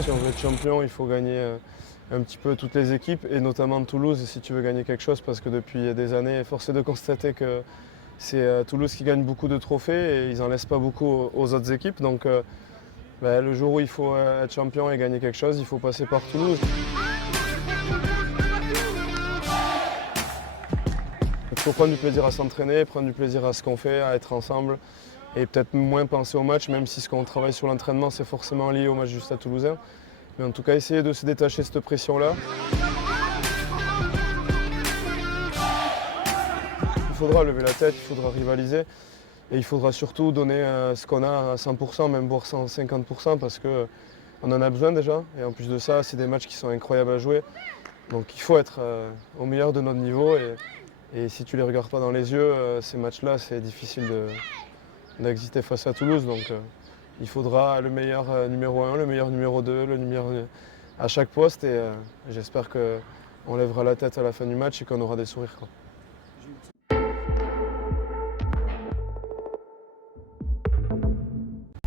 Si on veut être champion, il faut gagner un petit peu toutes les équipes et notamment Toulouse si tu veux gagner quelque chose parce que depuis des années, force est de constater que c'est Toulouse qui gagne beaucoup de trophées et ils n'en laissent pas beaucoup aux autres équipes. Donc le jour où il faut être champion et gagner quelque chose, il faut passer par Toulouse. Il faut prendre du plaisir à s'entraîner, prendre du plaisir à ce qu'on fait, à être ensemble et peut-être moins penser au match, même si ce qu'on travaille sur l'entraînement c'est forcément lié au match du Stade Toulousain. Mais en tout cas, essayer de se détacher de cette pression-là. Il faudra lever la tête, il faudra rivaliser et il faudra surtout donner ce qu'on a à 100%, même voire 150% parce qu'on en a besoin déjà. Et en plus de ça, c'est des matchs qui sont incroyables à jouer. Donc il faut être au meilleur de notre niveau et si tu ne les regardes pas dans les yeux, ces matchs-là, c'est difficile d'exister face à Toulouse. Donc il faudra le meilleur numéro 1, le meilleur numéro 2, le meilleur à chaque poste et j'espère qu'on lèvera la tête à la fin du match et qu'on aura des sourires, quoi.